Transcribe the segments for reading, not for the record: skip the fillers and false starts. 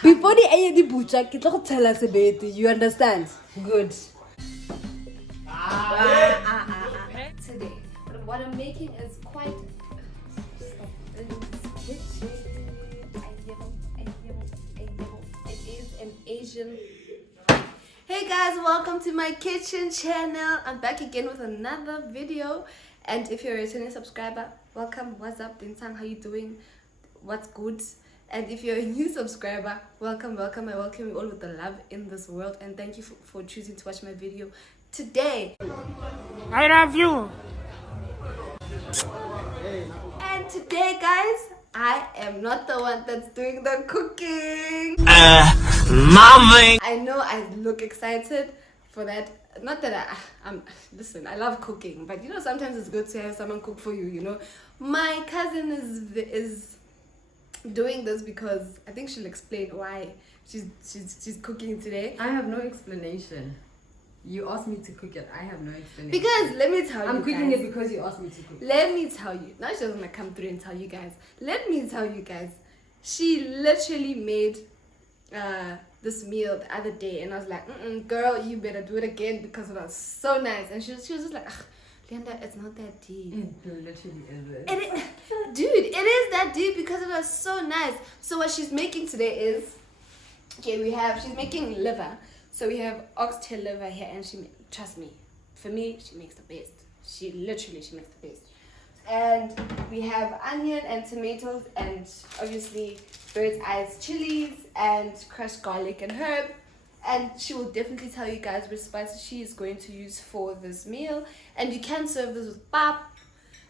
Before the eye the butcher, ke tlo go tell us about it. You understand? Good. Today, what I'm making is quite. It is an Asian. Hey guys, welcome to my kitchen channel. I'm back again with another video. And if you're a returning subscriber, welcome. What's up, Bintang? How you doing? What's good? And if you're a new subscriber, welcome. I welcome you all with the love in this world. And thank you for choosing to watch my video today. I love you. And today, guys, I am not the one that's doing the cooking. Mommy. I know I look excited for that. Not that I'm. Listen, I love cooking, but you know sometimes it's good to have someone cook for you. You know, my cousin is doing this because I think she'll explain why she's cooking today. I have no explanation. You asked me to cook it. I have no explanation. Because let me tell you, I'm cooking guys, it because you asked me to cook. Let me tell you. Now she's gonna come through and tell you guys. Let me tell you guys. She literally made this meal the other day, and I was like, girl, you better do it again because it was so nice. And she was just like, Leander, it's not that deep. It literally is. Dude, it is that deep because it was so nice. So what she's making today is, she's making liver. So we have oxtail liver here, and trust me, for me, she makes the best. She makes the best. And we have onion and tomatoes and obviously bird's eyes chilies and crushed garlic and herb. And she will definitely tell you guys which spices she is going to use for this meal. And you can serve this with pap,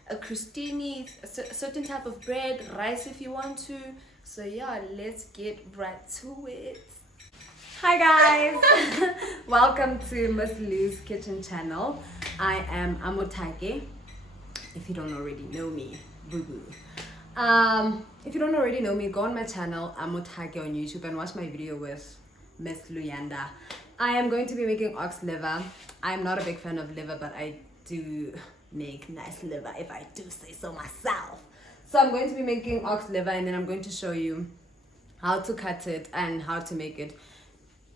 a crostini, a certain type of bread, rice if you want to. So yeah, let's get right to it. Hi guys! Welcome to Miss Lou's Kitchen channel. I am Amo Thake. If you don't already know me, boo boo. If you don't already know me, go on my channel Amo Thake on YouTube and watch my video with Miss Luyanda. I am going to be making ox liver. I'm not a big fan of liver, but I do make nice liver if I do say so myself. So I'm going to be making ox liver, and then I'm going to show you how to cut it and how to make it.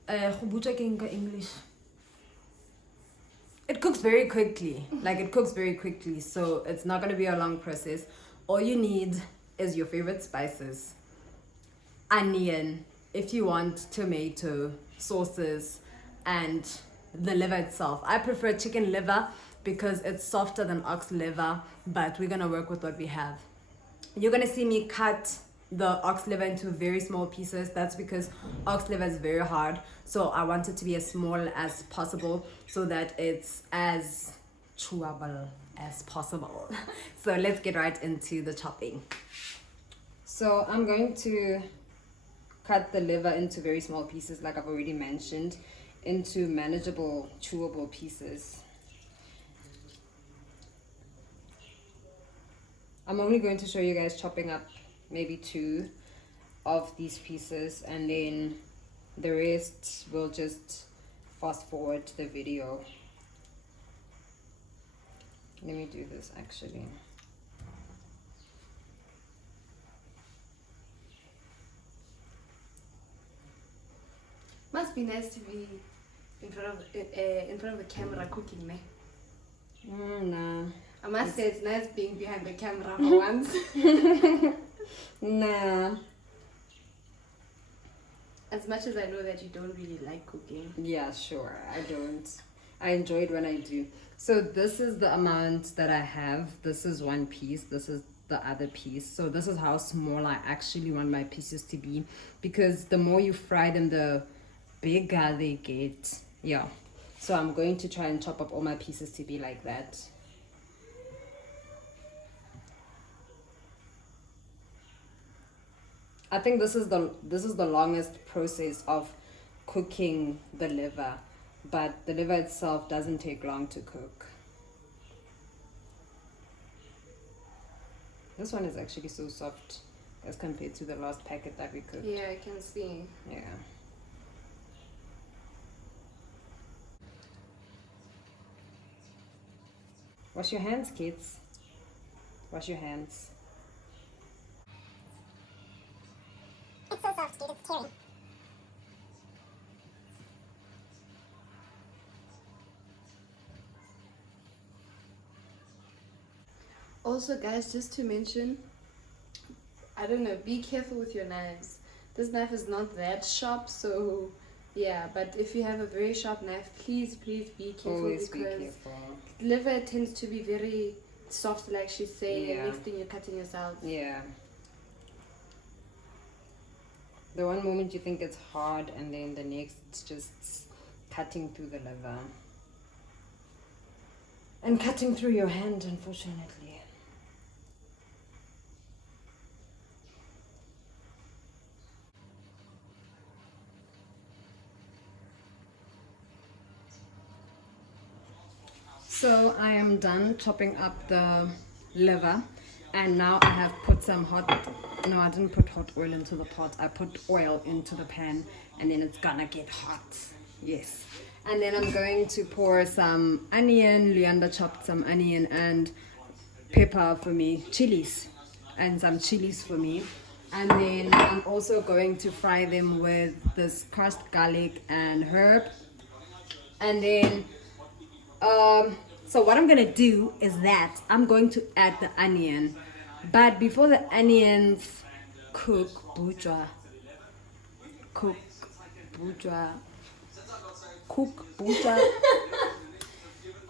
English. It cooks very quickly. So it's not going to be a long process. All you need is your favorite spices, onion, if you want, tomato, sauces, and the liver itself. I prefer chicken liver because it's softer than ox liver, but we're going to work with what we have. You're going to see me cut the ox liver into very small pieces. That's because ox liver is very hard, so I want it to be as small as possible so that it's as chewable as possible. So let's get right into the chopping. So I'm going to cut the liver into very small pieces, like I've already mentioned, into manageable chewable pieces. I'm only going to show you guys chopping up maybe 2 of these pieces, and then the rest we'll just fast forward to the video. Let me do this actually. Must be nice to be in front of the camera cooking, man. Nah. I must say it's nice being behind the camera for once. Nah. As much as I know that you don't really like cooking. Yeah, sure. I don't. I enjoy it when I do. So this is the amount that I have. This is one piece. This is the other piece. So this is how small I actually want my pieces to be, because the more you fry them, the bigger they get. Yeah. So I'm going to try and chop up all my pieces to be like that. I think this is the longest process of cooking the liver, but the liver itself doesn't take long to cook. This one is actually so soft as compared to the last packet that we cooked. Yeah, I can see. Yeah. Wash your hands, kids. Wash your hands. It's so soft, dude. It's tearing. also, guys, just to mention, I don't know, be careful with your knives. This knife is not that sharp, so yeah, but if you have a very sharp knife, please be careful. Always because be careful. liver tends to be very soft, like she's saying, Yeah. and next thing you're cutting yourself. Yeah. The one moment you think it's hard, and then the next it's just cutting through the liver. And cutting through your hand, unfortunately. So I am done chopping up the liver, and now I have put some no, I didn't put hot oil into the pot. I put oil into the pan, and then it's gonna get hot. Yes. And then I'm going to pour some onion. Leander chopped some onion and pepper for me, chilies, and some chilies for me. And then I'm also going to fry them with this crushed garlic and herb. And then so what I'm gonna do is that I'm going to add the onion, but before the onions cook butcher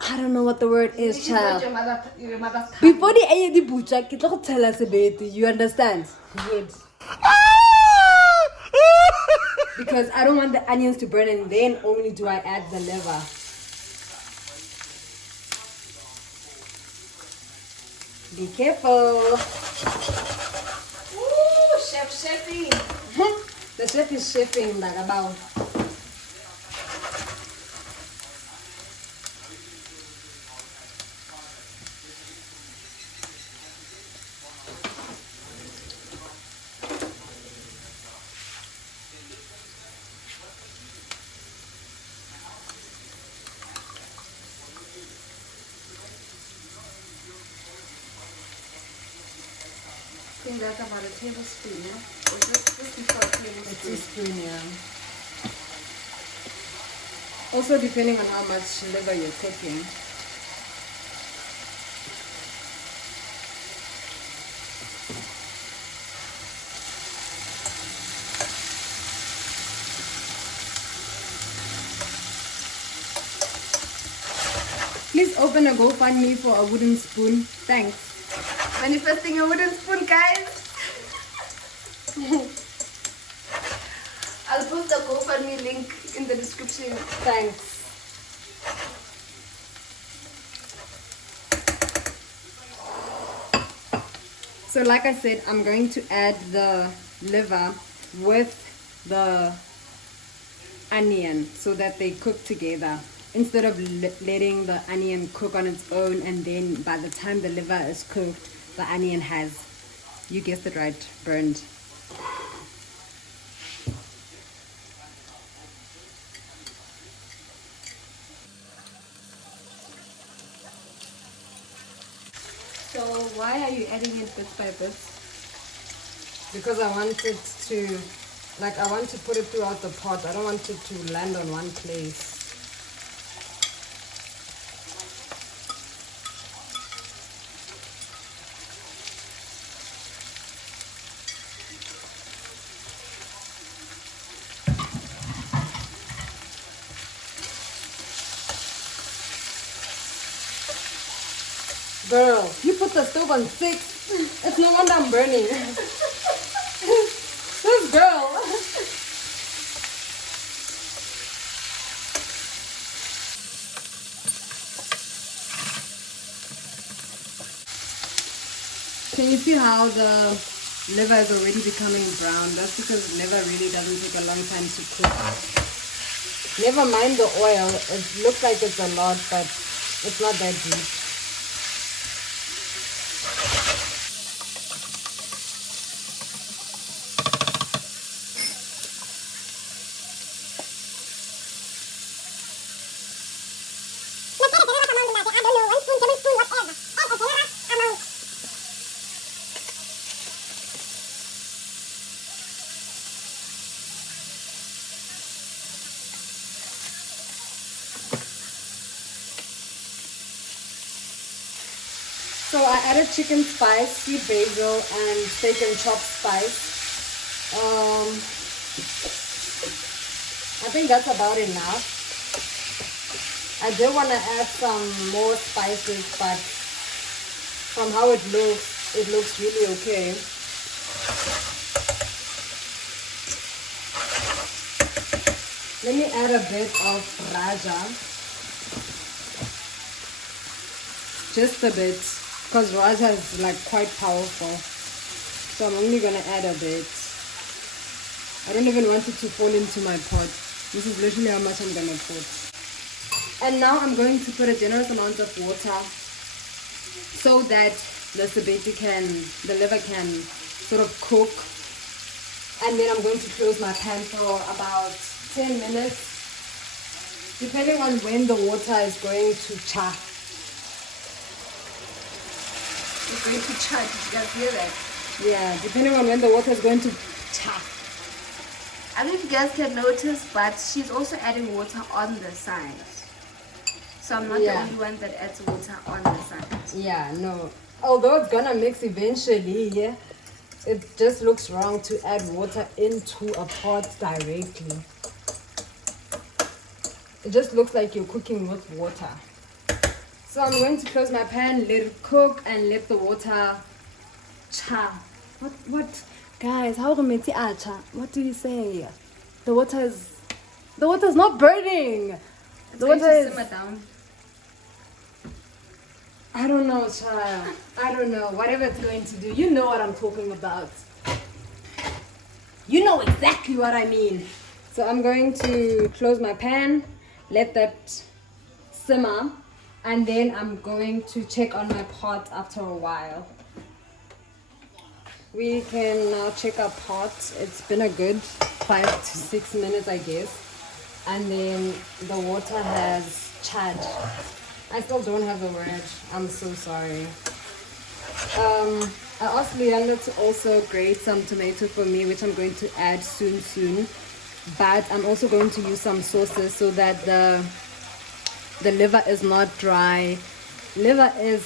I don't know what the word is, child. Your mother's tongue. Before the onion the butcher, tell us about it. You understand? Good. Because I don't want the onions to burn, and then only do I add the liver. Be careful. Ooh, chefing. The chef is chefing like about. I think that's about a tablespoon, yeah? Or just before a A tablespoon. teaspoon, yeah. Also depending on how much liver you're cooking. Please open a GoFundMe for a wooden spoon. Thanks. Manifesting a wooden spoon, guys. I'll put the GoFundMe link in the description. Thanks. So like I said, I'm going to add the liver with the onion so that they cook together, instead of letting the onion cook on its own, and then by the time the liver is cooked, the onion has, you guessed it right, burned. So why are you adding it bit by bit? Because I want it to, like, I want to put it throughout the pot. I don't want it to land on one place. Girl, you put the stove on 6. It's no wonder I'm burning. This girl. Can you see how the liver is already becoming brown? That's because liver really doesn't take a long time to cook. Never mind the oil. It looks like it's a lot, but it's not that deep. added chicken spice, sweet basil, and steak and chop spice. I think that's about enough. I did want to add some more spices, but from how it looks really okay. Let me add a bit of raja. Just a bit, because raja is like quite powerful. So I'm only gonna add a bit. I don't even want it to fall into my pot. This is literally how much I'm gonna put. And now I'm going to put a generous amount of water so that the liver can sort of cook. And then I'm going to close my pan for about 10 minutes, depending on when the water is going to char. It's going to char. Did you guys hear that? Yeah, depending on when the water is going to char. I don't know if you guys can notice, but she's also adding water on the side. So I'm not the only one that adds water on the side. Yeah, no. Although it's gonna mix eventually, yeah, it just looks wrong to add water into a pot directly. It just looks like you're cooking with water. So I'm going to close my pan, let it cook, and let the water char. What? Guys, how what do you say? The water is not burning. The water is simmer down. I don't know, child. I don't know. Whatever it's going to do. You know what I'm talking about. You know exactly what I mean. So I'm going to close my pan, let that simmer, and then I'm going to check on my pot after a while. We can now check our pot. It's been a good 5 to 6 minutes, I guess. And then the water has charred. I still don't have the word. I'm so sorry. I asked Leander to also grate some tomato for me, which I'm going to add soon. But I'm also going to use some sauces so that the liver is not dry. Liver is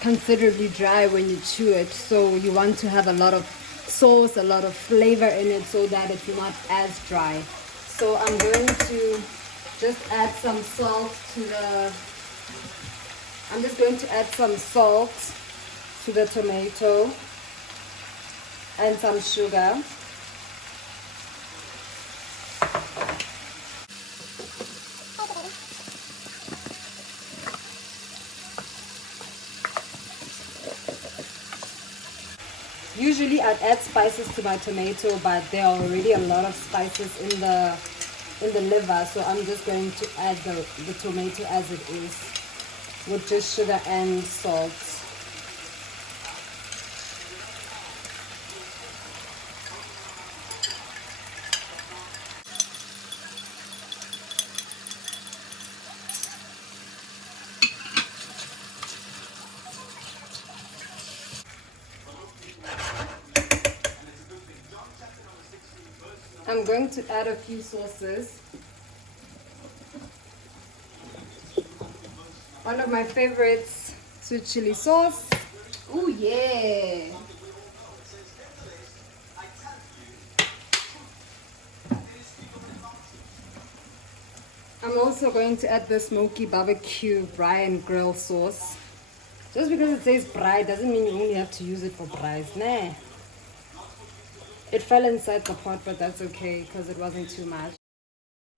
considerably dry when you chew it, so you want to have a lot of sauce, a lot of flavor in it so that it's not as dry. So I'm going to just add some salt to the tomato and some sugar. Usually I'd add spices to my tomato, but there are already a lot of spices in the liver, so I'm just going to add the tomato as it is with just sugar and salt. I'm going to add a few sauces. One of my favorites, sweet chili sauce. Oh yeah. I'm also going to add the Smokey BBQ braai and grill sauce. Just because it says braai doesn't mean you only have to use it for braais. Nah. It fell inside the pot, but that's okay because it wasn't too much.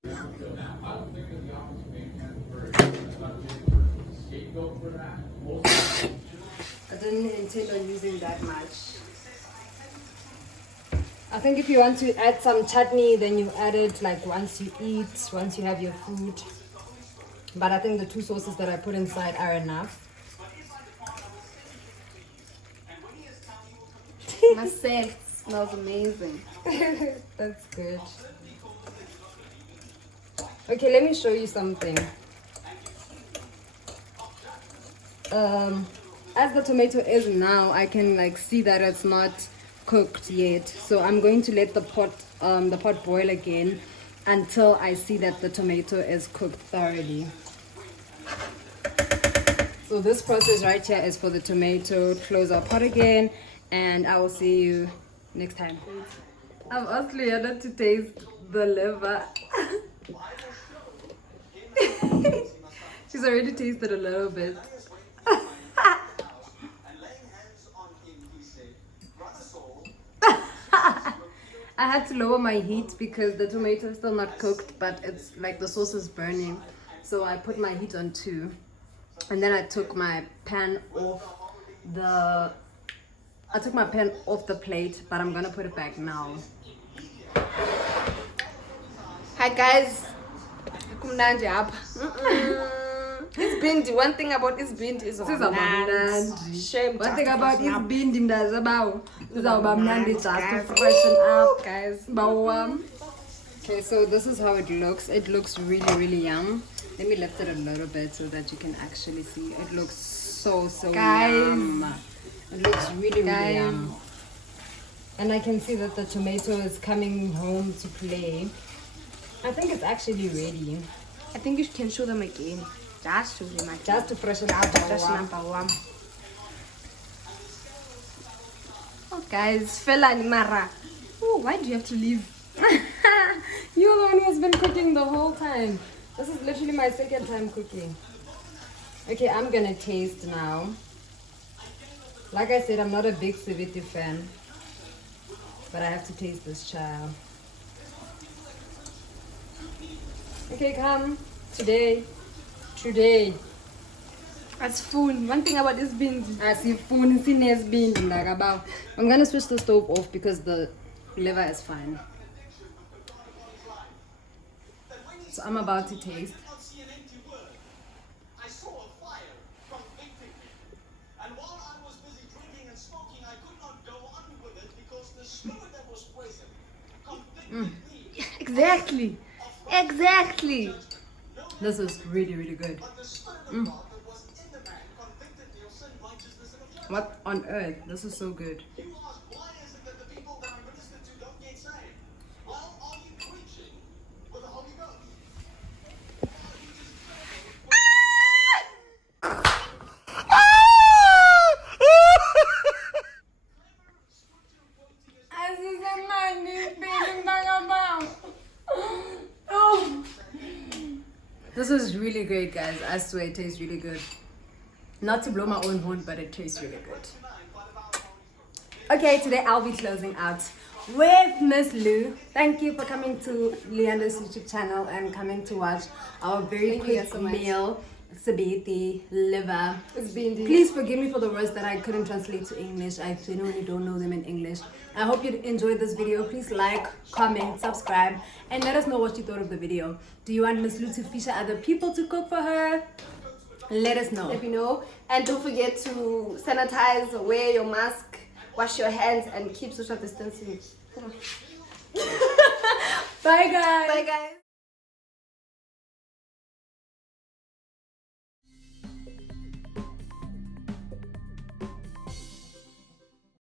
I didn't intend on using that much. I think if you want to add some chutney, then you add it like once you eat, once you have your food. But I think the two sauces that I put inside are enough. Myself smells amazing. That's good. Okay, let me show you something. As the tomato is now, I can like see that it's not cooked yet. So I'm going to let the pot boil again until I see that the tomato is cooked thoroughly. So this process right here is for the tomato. Close our pot again, and I will see you next time. I've asked Liana to taste the liver. She's already tasted a little bit. I had to lower my heat because the tomato is still not cooked, but it's like the sauce is burning. So I put my heat on 2, and then I took my pan off the plate, but I'm gonna put it back now. Hi guys. Kumnandi apha. Isbindi. One thing about isbindi is Shame. One thing about isbindi mntazabawo sizawuba mnandi just to freshen up, guys. Okay, so this is how it looks. It looks really, really yum. Let me lift it a little bit so that you can actually see. It looks so Guys. yum. It looks really, really yum. And I can see that the tomato is coming home to play. I think it's actually ready. I think you can show them again. Just show them again. Just to freshen up. Oh guys, fella ni mara. Oh, why do you have to leave? You're the one who's been cooking the whole time. This is literally my second time cooking. Okay, I'm gonna taste now. Like I said, I'm not a big ceviche fan, but I have to taste this child. Okay, come. Today. That's food. One thing about this bindi. I'm gonna switch the stove off because the liver is fine. So I'm about to taste. Exactly. This is really, really good. What on earth? This is so good. This is really great, guys. I swear it tastes really good. Not to blow my own horn, but it tastes really good. Okay, today I'll be closing out with Miss Lou. Thank you for coming to Leander's YouTube channel and coming to watch our very quick meal. Sabiti, liver. Please forgive me for the words that I couldn't translate to English. I genuinely don't know them in English. I hope you enjoyed this video. Please like, comment, subscribe, and let us know what you thought of the video. Do you want Miss Lou to feature other people to cook for her? Let us know. Let me know. And don't forget to sanitize, wear your mask, wash your hands, and keep social distancing. Bye, guys. Bye, guys.